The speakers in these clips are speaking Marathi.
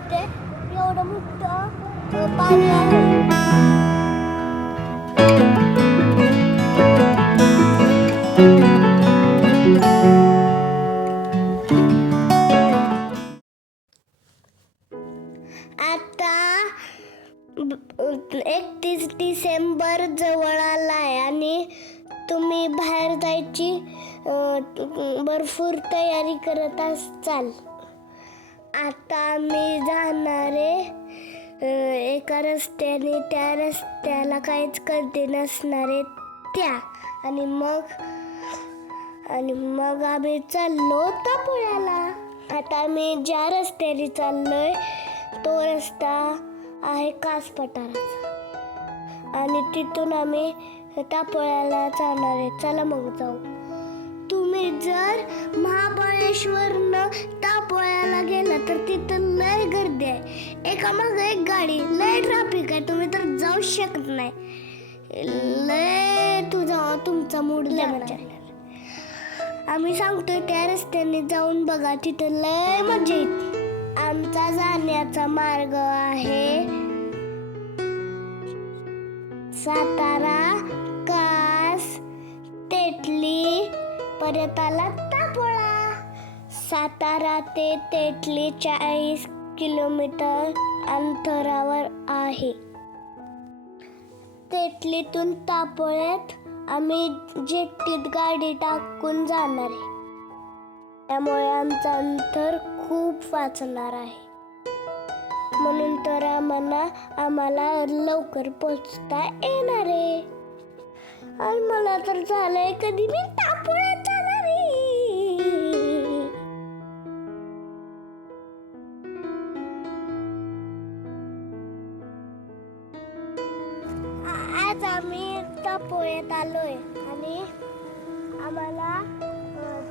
तिथे एवढं मोठं पाणी आहे. आता 31 डिसेंबर जवळ आलाय आणि तुम्ही बाहेर जायची भरपूर तयारी करत असाल. आता आम्ही जाणारे एका रस्त्याने, त्या रस्त्याला काहीच कळते नसणारे त्या, आणि मग आम्ही चाललो तापोळ्याला. आता आम्ही ज्या रस्त्याने चाललोय तो रस्ता आहे कास पठाराचा आणि तिथून आम्ही तापोळ्याला जाणार आहे. चला मग जाऊ. तुम्ही जर महाबळेश्वरनं तापोळ्याला गेला तर तिथं लय गर्दी आहे, एका मागे एक गाडी, लय ट्रॅफिक आहे, तुम्ही तर जाऊ शकत नाही. लय तुमचा मूड लागणार. आम्ही सांगतोय त्या रस्त्याने जाऊन बघा, तिथं लय मजा येते. आमचा जाण्याचा मार्ग आहे सातारा, कास, तेटली, परत आला तापोळा. सातारा ते तेटली 40 किलोमीटर अंतरावर आहे. तेटलीतून तापोळ्यात आम्ही जेट्टीत गाडी टाकून जाणार आहे, त्यामुळे आमचं अंतर खूप वाचणार आहे. म्हणून तर आम्हाला लवकर पोचता येणार आहे. आणि मला तर झालंय कधी मी तापोळ्यात जाणार आहे. आज आम्ही तापोळ्यात आलोय आणि आम्हाला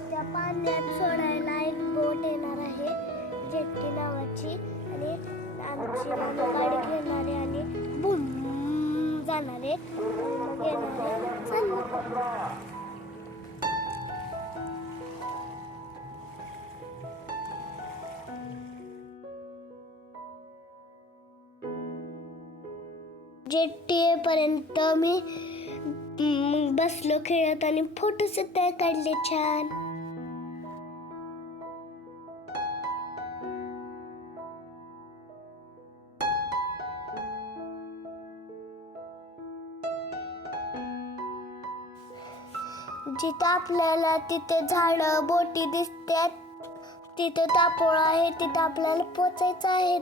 त्या पाण्यात सोडायला एक बोट येणार आहे, जेट्टी नावाची, आणि आमची गाडी घेणार आहे आणि बुम जाणार आहे. मग येणार आहे. चला. जेट्टीपर्यंत मी बसलो खेळत आणि फोटो सुद्धा काढले छान. जिथं आपल्याला तिथे झाडं, बोटी दिसतात, तिथं तापोळा आहे, तिथं आपल्याला पोचायचं आहे.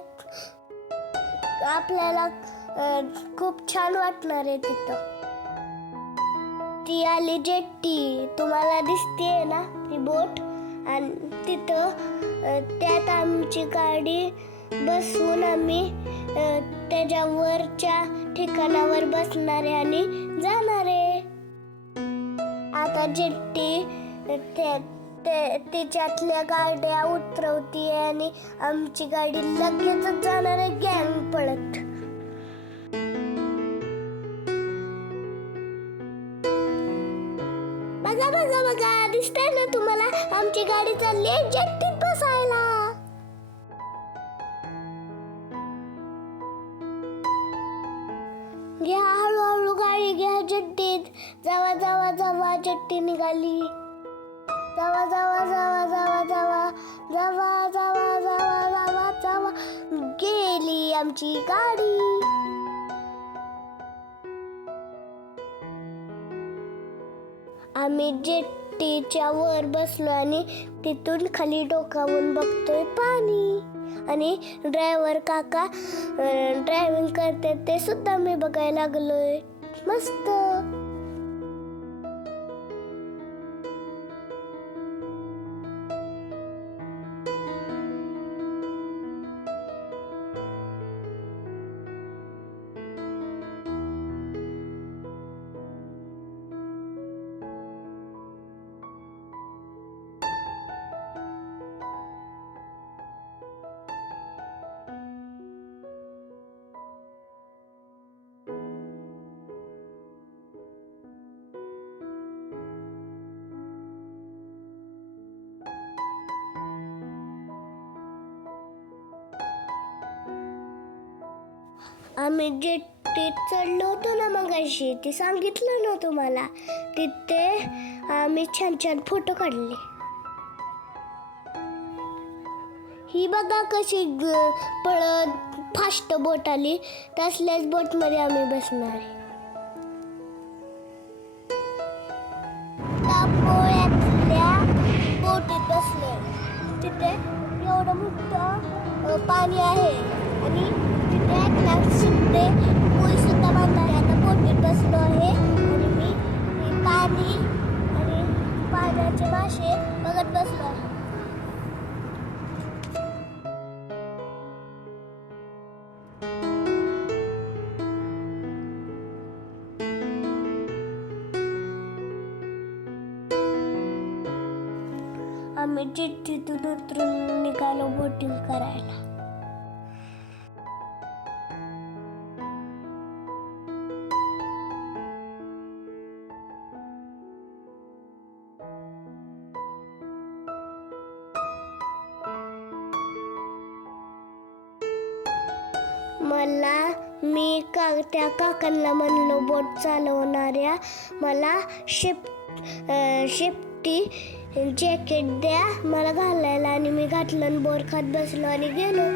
आपल्याला खूप छान वाटणार आहे तिथं. ती आली जेट्टी, तुम्हाला दिसतेय ना ती बोट, आणि तिथं त्यात आमची गाडी बसवून आम्ही त्याच्यावरच्या ठिकाणावर बसणार आहे आणि जाणार आहे. आता जेट्टी तिच्यातल्या गाड्या उतरवतीये आणि आमची गाडी लगेचच जाणार आहे गँग पळत. बघा बघा बघा, दिसतंय ना तुम्हाला, आमची गाडी चालली आहे जेट्टीत बसायला. घ्या हळूहळू गाडी घ्या जेट्टीत. जावा जावा जावा, जेट्टी निघाली. जावा जावा जावा जावा जावा जावा जावा जावा जावा जावा, गेली आमची गाडी. आम्ही जेट्टीच्या वर बसलो आणि तिथून खाली डोकावून बघतोय पाणी, आणि ड्रायव्हर काका ड्रायव्हिंग करतात ते सुद्धा मी बघायला लागलोय. मस्त. आम्ही जेट्टीत चढलो होतो ना मगाशी, ती सांगितलं ना तुम्हाला, तिथे आम्ही छान छान फोटो काढले. ही बघा कशी पळत फास्ट बोट आली, तसल्याच बोटमध्ये आम्ही बसणार आहे. टापोळ्यातल्या बोटीत बसले. तिथे एवढं मोठं पाणी आहे आणि तिथे एक शिंदे पोळी सुद्धा बांधणार. आता बोटीत बसलो आहे आणि मी पाणी आणि पाण्याचे मासे बघत बसलो आहे. आम्ही जेट्टीतून उतरून निघालो बोटिंग करायला. मी त्या काकांना म्हणलो बोट चालवणाऱ्या, मला शेफ्टी जॅकेट द्या मला घालायला, आणि मी घातलं आणि बोर खात बसलो आणि गेलो.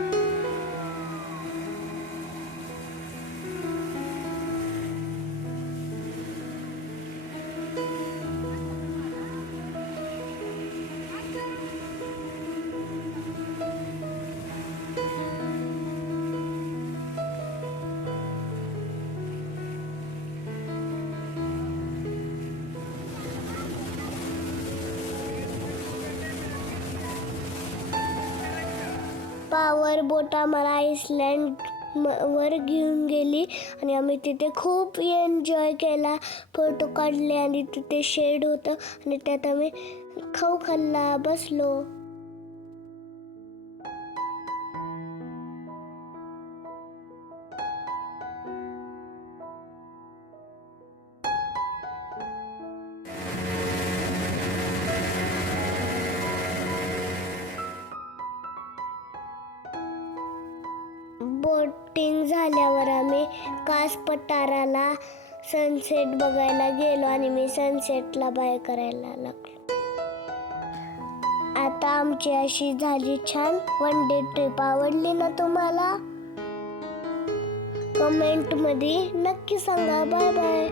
पॉवर बोट आम्हाला आईसलँड वर घेऊन गेली आणि आम्ही तिथे खूप एन्जॉय केला, फोटो काढले आणि तिथे शेड होतं आणि त्यात आम्ही खाऊ खाल्ला, बसलो. बोटिंग झाल्यावर आम्ही कास पठाराला सनसेट बघायला गेलो आणि मी सनसेटला बाय करायला लागलो. आता आमची अशी झाली छान वन डे ट्रिप. आवडली ना तुम्हाला? कमेंटमध्ये नक्की सांगा. Bye bye.